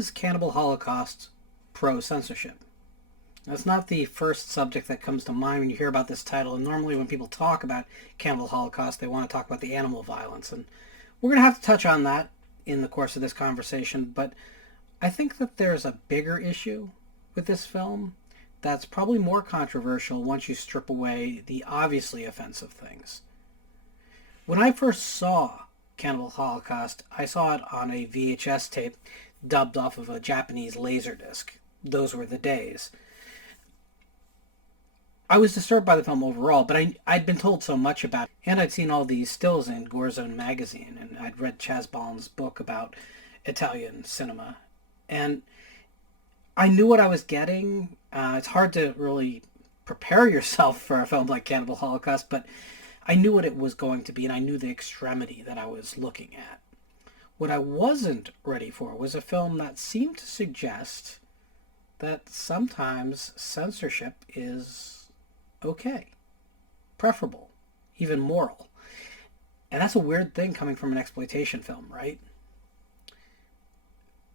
is Cannibal Holocaust pro-censorship? That's not the first subject that comes to mind when you hear about this title. And normally when people talk about Cannibal Holocaust, they want to talk about the animal violence. And we're going to have to touch on that in the course of this conversation. But I think that there's a bigger issue with this film that's probably more controversial once you strip away the obviously offensive things. When I first saw Cannibal Holocaust, I saw it on a VHS tape dubbed off of a Japanese laserdisc. Those were the days. I was disturbed by the film overall, but I'd been told so much about it, and I'd seen all these stills in Gore Zone magazine, and I'd read Chaz Ballin's book about Italian cinema, and I knew what I was getting. It's hard to really prepare yourself for a film like Cannibal Holocaust, but I knew what it was going to be, and I knew the extremity that I was looking at. What I wasn't ready for was a film that seemed to suggest that sometimes censorship is okay, preferable, even moral. And that's a weird thing coming from an exploitation film, right?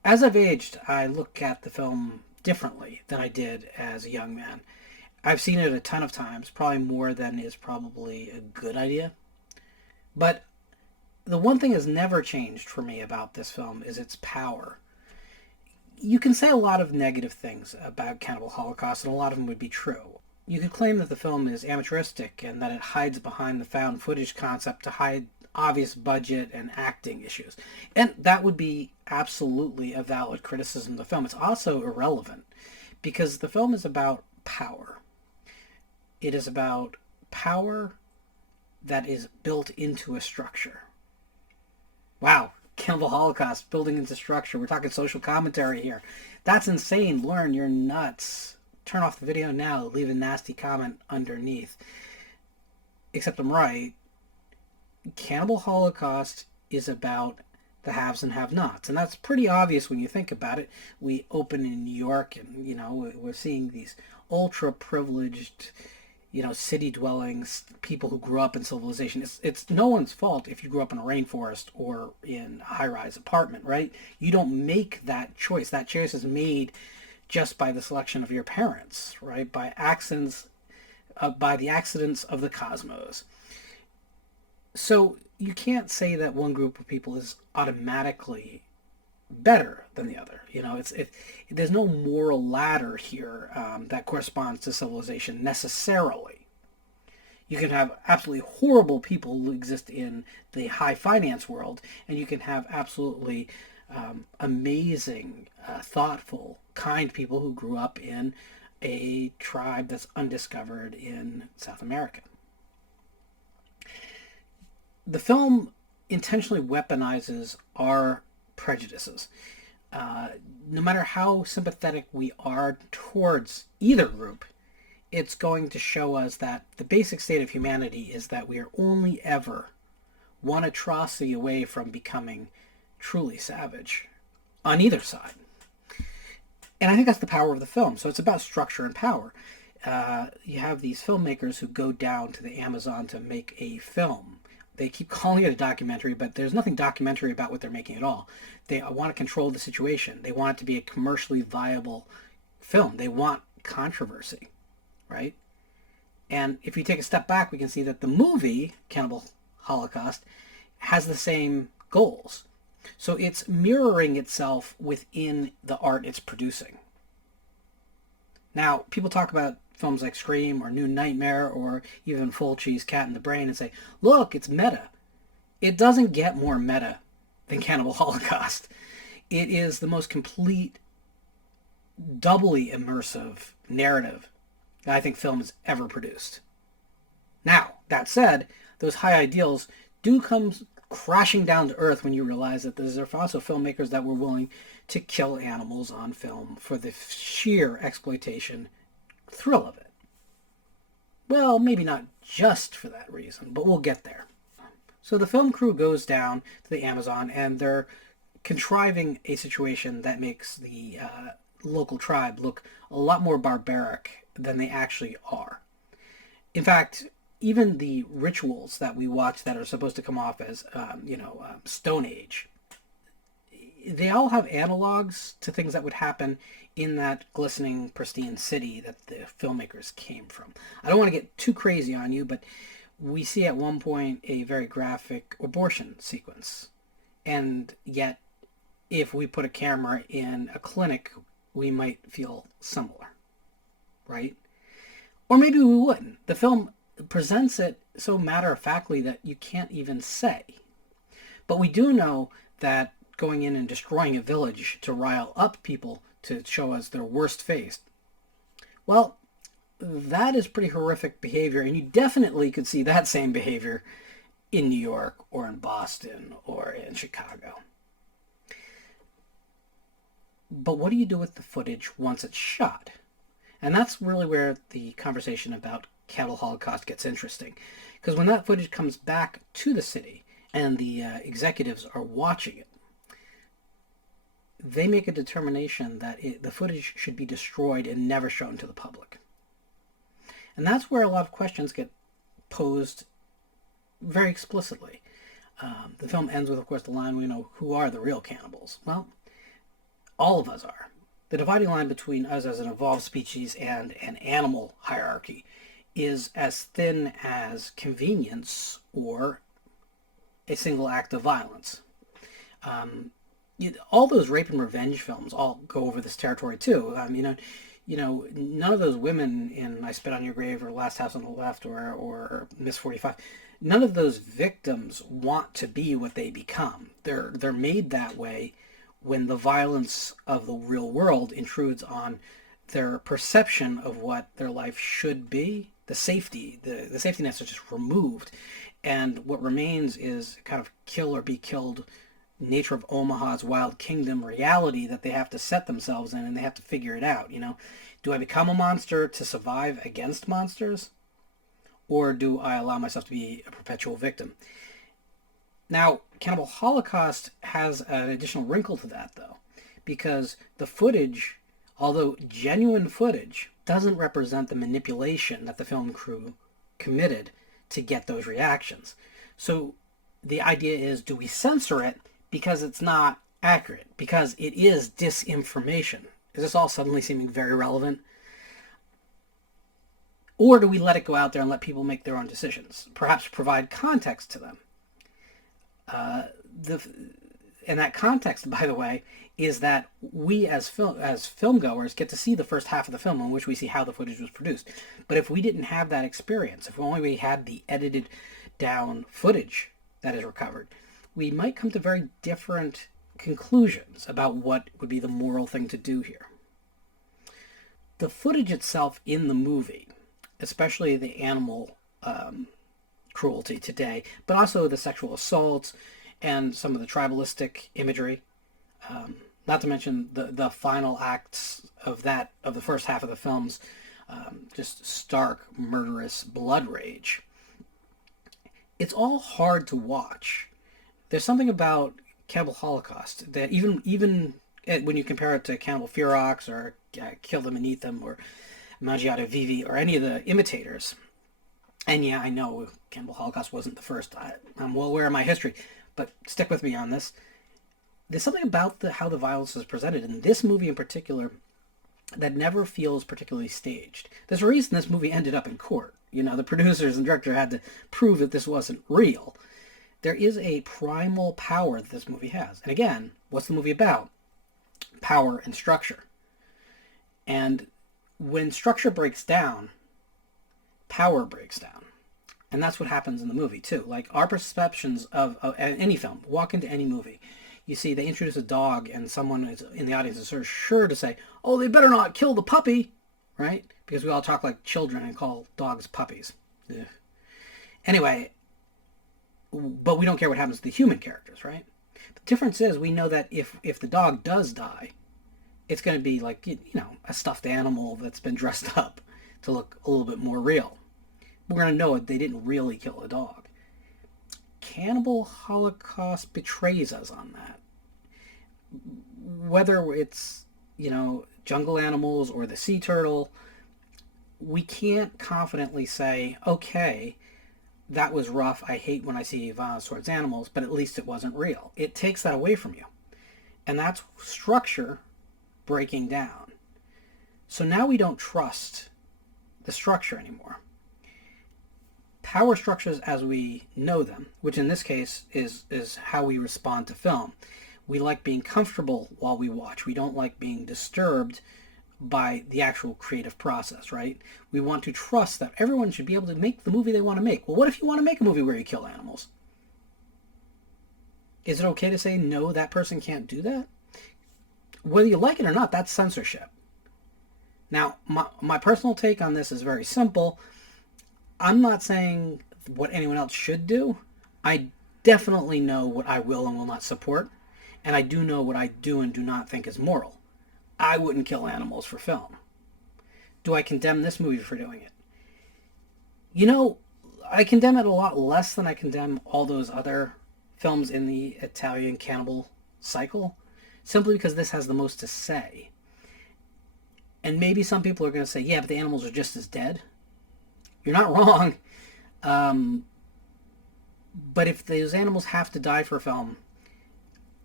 As I've aged, I look at the film differently than I did as a young man. I've seen it a ton of times, probably more than is probably a good idea. But the one thing that's never changed for me about this film is its power. You can say a lot of negative things about Cannibal Holocaust, and a lot of them would be true. You could claim that the film is amateuristic and that it hides behind the found footage concept to hide obvious budget and acting issues. And that would be absolutely a valid criticism of the film. It's also irrelevant because the film is about power. It is about power that is built into a structure. Wow, Cannibal Holocaust, building into structure. We're talking social commentary here. That's insane. Lauren, you're nuts. Turn off the video now. Leave a nasty comment underneath. Except I'm right. Cannibal Holocaust is about the haves and have-nots. And that's pretty obvious when you think about it. We open in New York and, we're seeing these ultra-privileged, city dwellings, people who grew up in civilization. It's no one's fault if you grew up in a rainforest or in a high-rise apartment, right? You don't make that choice. That choice is made just by the selection of your parents, right? By accidents, by the accidents of the cosmos. So you can't say that one group of people is automatically better than the other. There's no moral ladder here that corresponds to civilization necessarily. You can have absolutely horrible people who exist in the high finance world, and you can have absolutely amazing, thoughtful, kind people who grew up in a tribe that's undiscovered in South America. The film intentionally weaponizes our prejudices. No matter how sympathetic we are towards either group, it's going to show us that the basic state of humanity is that we are only ever one atrocity away from becoming truly savage on either side. And I think that's the power of the film. So it's about structure and power. You have these filmmakers who go down to the Amazon to make a film. They keep calling it a documentary, but there's nothing documentary about what they're making at all. They want to control the situation. They want it to be a commercially viable film. They want controversy, right? And if you take a step back, we can see that the movie, Cannibal Holocaust, has the same goals. So it's mirroring itself within the art it's producing. Now, people talk about films like Scream or New Nightmare or even Fulci's Cat in the Brain and say, look, it's meta. It doesn't get more meta than Cannibal Holocaust. It is the most complete, doubly immersive narrative that I think film has ever produced. Now, that said, those high ideals do come crashing down to earth when you realize that there are also filmmakers that were willing to kill animals on film for the sheer exploitation thrill of it. Well, maybe not just for that reason, but we'll get there. So the film crew goes down to the Amazon and they're contriving a situation that makes the local tribe look a lot more barbaric than they actually are. In fact, even the rituals that we watch that are supposed to come off as, Stone Age, they all have analogs to things that would happen in that glistening, pristine city that the filmmakers came from. I don't want to get too crazy on you, but we see at one point a very graphic abortion sequence. And yet, if we put a camera in a clinic, we might feel similar, right? Or maybe we wouldn't. The film presents it so matter-of-factly that you can't even say. But we do know that going in and destroying a village to rile up people to show us their worst face, well, that is pretty horrific behavior, and you definitely could see that same behavior in New York or in Boston or in Chicago. But what do you do with the footage once it's shot? And that's really where the conversation about Cannibal Holocaust gets interesting. Because when that footage comes back to the city and the executives are watching it, they make a determination that the footage should be destroyed and never shown to the public. And that's where a lot of questions get posed very explicitly. The film ends with, of course, the line, we know, who are the real cannibals? Well, all of us are. The dividing line between us as an evolved species and an animal hierarchy is as thin as convenience or a single act of violence. All those rape and revenge films all go over this territory too. None of those women in I Spit on Your Grave or Last House on the Left or Miss 45, none of those victims want to be what they become. They're made that way when the violence of the real world intrudes on their perception of what their life should be. The safety nets are just removed, and what remains is kind of kill or be killed nature of Omaha's wild kingdom reality that they have to set themselves in, and they have to figure it out. Do I become a monster to survive against monsters, or do I allow myself to be a perpetual victim? Now, Cannibal Holocaust has an additional wrinkle to that, though, because the footage, although genuine footage, doesn't represent the manipulation that the film crew committed to get those reactions. So the idea is, do we censor it because it's not accurate, because it is disinformation? Is this all suddenly seeming very relevant? Or do we let it go out there and let people make their own decisions, perhaps provide context to them? And that context, by the way, is that we as film goers get to see the first half of the film in which we see how the footage was produced. But if we didn't have that experience, if only we had the edited down footage that is recovered, we might come to very different conclusions about what would be the moral thing to do here. The footage itself in the movie, especially the animal cruelty today, but also the sexual assaults and some of the tribalistic imagery, not to mention the final acts of the first half of the film's just stark, murderous blood rage. It's all hard to watch. There's something about Cannibal Holocaust that even when you compare it to Cannibal Ferox or Kill Them and Eat Them or Mangiato Vivi or any of the imitators, and yeah, I know Cannibal Holocaust wasn't the first. I'm well aware of my history, but stick with me on this. There's something about how the violence is presented in this movie in particular that never feels particularly staged. There's a reason this movie ended up in court. The producers and director had to prove that this wasn't real. There is a primal power that this movie has. And again, what's the movie about? Power and structure. And when structure breaks down, power breaks down. And that's what happens in the movie, too. Like, our perceptions of any film, walk into any movie, you see they introduce a dog and someone is in the audience is sort of sure to say, oh, they better not kill the puppy, right? Because we all talk like children and call dogs puppies. Ugh. Anyway, but we don't care what happens to the human characters, right? The difference is we know that if the dog does die, it's going to be like, a stuffed animal that's been dressed up to look a little bit more real. We're going to know they didn't really kill a dog. Cannibal Holocaust betrays us on that. Whether it's, jungle animals or the sea turtle, we can't confidently say, okay, that was rough. I hate when I see violence towards animals, but at least it wasn't real. It takes that away from you. And that's structure breaking down. So now we don't trust the structure anymore. Power structures as we know them, which in this case is how we respond to film. We like being comfortable while we watch. We don't like being disturbed by the actual creative process, right? We want to trust that everyone should be able to make the movie they want to make. Well, what if you want to make a movie where you kill animals? Is it okay to say, no, that person can't do that? Whether you like it or not, that's censorship. Now, my personal take on this is very simple. I'm not saying what anyone else should do. I definitely know what I will and will not support, and I do know what I do and do not think is moral. I wouldn't kill animals for film. Do I condemn this movie for doing it? You know, I condemn it a lot less than I condemn all those other films in the Italian cannibal cycle, simply because this has the most to say. And maybe some people are going to say, yeah, but the animals are just as dead. You're not wrong. But if those animals have to die for a film,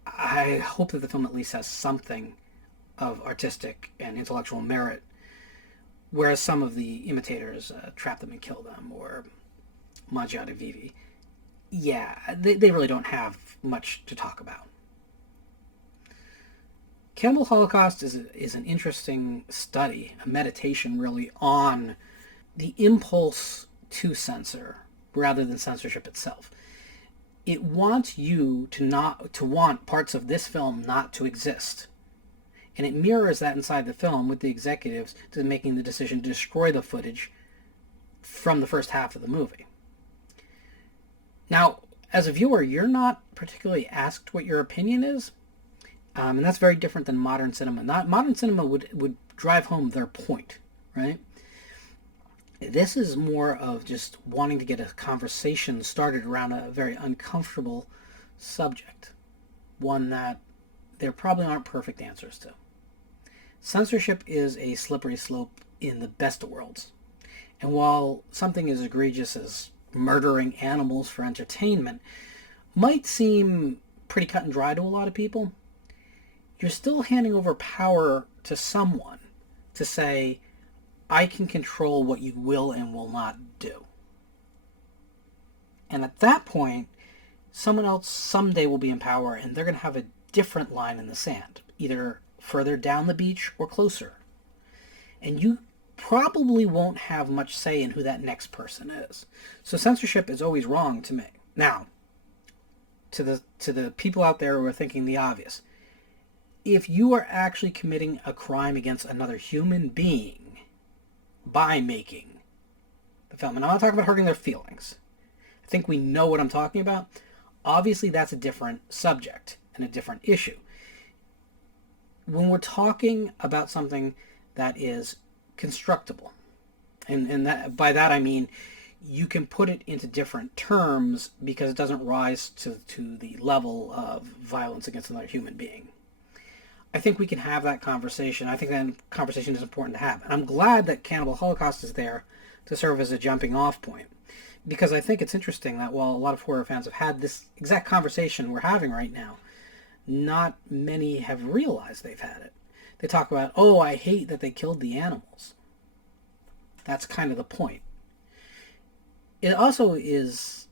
I hope that the film at least has something of artistic and intellectual merit, whereas some of the imitators trap them and kill them, or mangiare vivi. Yeah, they really don't have much to talk about. Cannibal Holocaust is an interesting study, a meditation really on the impulse to censor rather than censorship itself. It wants you to want parts of this film not to exist. And it mirrors that inside the film with the executives to making the decision to destroy the footage from the first half of the movie. Now, as a viewer, you're not particularly asked what your opinion is. And that's very different than modern cinema. Modern cinema would drive home their point, right? This is more of just wanting to get a conversation started around a very uncomfortable subject, one that there probably aren't perfect answers to. Censorship is a slippery slope in the best of worlds. And while something as egregious as murdering animals for entertainment might seem pretty cut and dry to a lot of people, you're still handing over power to someone to say, I can control what you will and will not do. And at that point, someone else someday will be in power, and they're going to have a different line in the sand, either further down the beach or closer. And you probably won't have much say in who that next person is. So censorship is always wrong to me. Now, to the people out there who are thinking the obvious, if you are actually committing a crime against another human being by making the film, and I'm not talking about hurting their feelings, I think we know what I'm talking about. Obviously, that's a different subject and a different issue. When we're talking about something that is constructible, and that, by that I mean you can put it into different terms because it doesn't rise to the level of violence against another human being. I think we can have that conversation. I think that conversation is important to have. And I'm glad that Cannibal Holocaust is there to serve as a jumping off point. Because I think it's interesting that while a lot of horror fans have had this exact conversation we're having right now, not many have realized they've had it. They talk about, oh, I hate that they killed the animals. That's kind of the point. It also is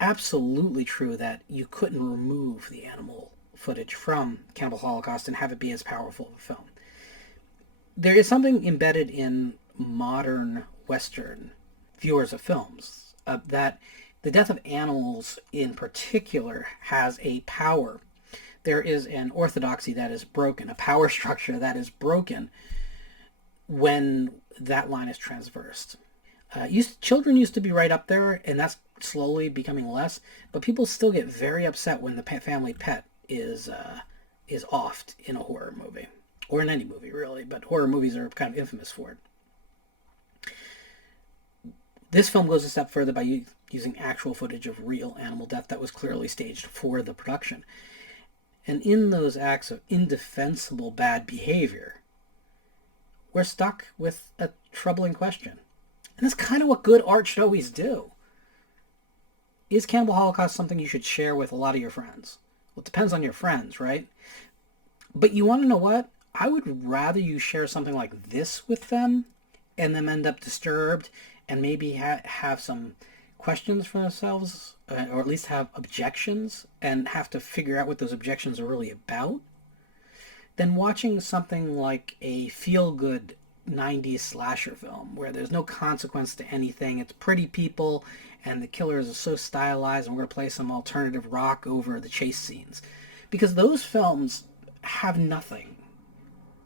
absolutely true that you couldn't remove the animal footage from Cannibal Holocaust and have it be as powerful of a film. There is something embedded in modern Western viewers of films that the death of animals in particular has a power. There is an orthodoxy that is broken, a power structure that is broken when that line is transversed. Children used to be right up there, and that's slowly becoming less, but people still get very upset when the family pet is offed in a horror movie, or in any movie really, but horror movies are kind of infamous for it. This film goes a step further by using actual footage of real animal death that was clearly staged for the production. And in those acts of indefensible bad behavior, we're stuck with a troubling question. And that's kind of what good art should always do. Is Cannibal Holocaust something you should share with a lot of your friends? Well, it depends on your friends, right? But you want to know what? I would rather you share something like this with them and them end up disturbed and maybe have some questions for themselves, or at least have objections and have to figure out what those objections are really about, than watching something like a feel-good 90s slasher film where there's no consequence to anything. It's pretty people and the killers are so stylized, and we're going to play some alternative rock over the chase scenes. Because those films have nothing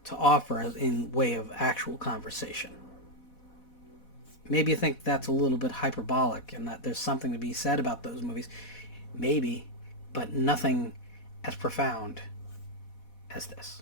to offer in way of actual conversation. Maybe you think that's a little bit hyperbolic and that there's something to be said about those movies. Maybe, but nothing as profound as this.